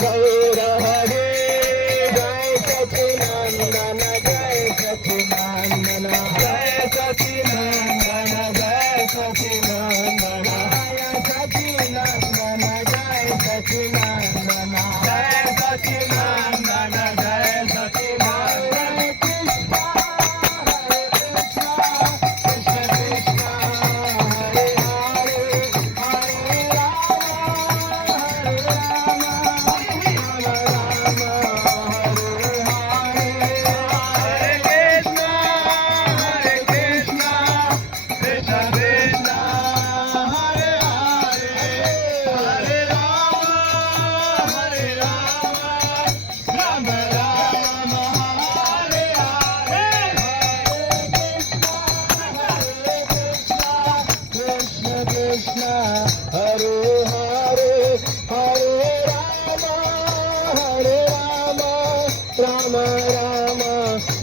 Gaur Hare Jai Sachinandan Jai Sachinandan Jai Sachinandan Jai Sachinandan Jai Sachinandan Jai Sachinandan Jai Sachinandan Jai Sachinandan Krishna Krishna Hare Hare Hare Krishna Hare Hare Hare Rama Hare Rama Rama Rama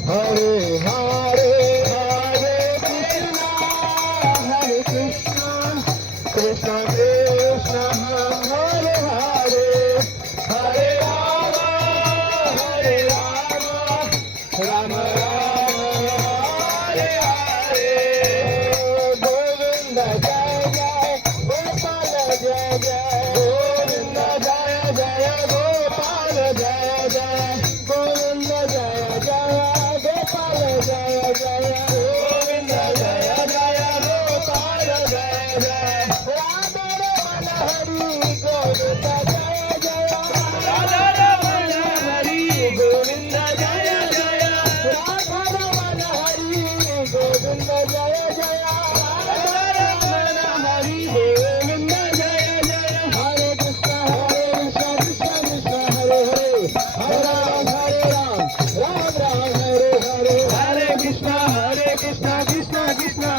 Hare Hare Hare Krishna Hare Krishna Krishna Krishna Hare Hare Hare Rama Hare Rama Rama Rama Hare Hare Govinda Jai Jai Gopala Jai Jai Govinda Jai Jai Gopala Jai Jai Govinda Jai Jai Gopala Jai Jai Govinda Jai Jai Gopala Jai Jai Radha Ramana Hari Govinda Jai Jai Radha Ramana Hari Govinda Jai Jai Radha Ramana Hari Govinda Jai Jai Radha Ramana Hari Govinda Jai Jai Hare Krishna Krishna Krishna Hare Hare Hare Ram Ram Ram Hare Hare Hare Krishna Krishna Krishna